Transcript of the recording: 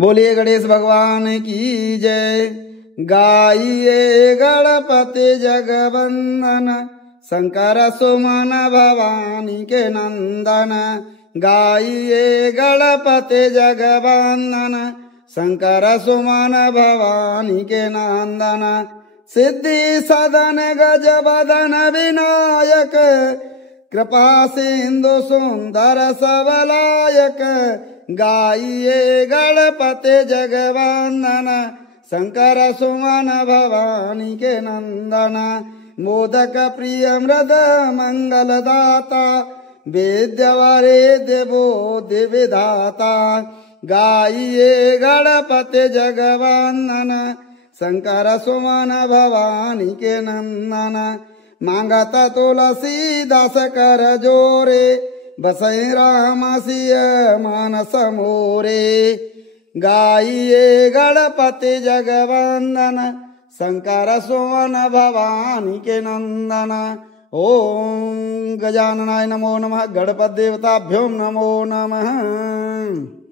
बोलिए गणेश भगवान की जय। गाइए गणपति जगवंदन, शंकर सुमन भवानी के नंदन। गाइए गणपति जगवंदन, शंकर सुमन भवानी के नंदन। सिद्धि सदन गजबदन विनायक, कृपा सिंधु सुंदर सबलायक। गाइए गणपति जगवंदन, शंकर सुमन भवानी के नंदन। मोदक प्रिय मृद मंगलदाता, विद्यावरे देवो दिविधाता। गाइए गणपति जगवंदन, शंकर सुमन भवानी के नंदन। मांगत तुलसीदास कर जोरे, बसई राम सिय मानस मोरे। गाइए गणपति जगवंदन, शंकर सुमन भवानी के नंदन। ओम गजाननाय नमो नमः, गणपति देवताभ्यो नमो नमः।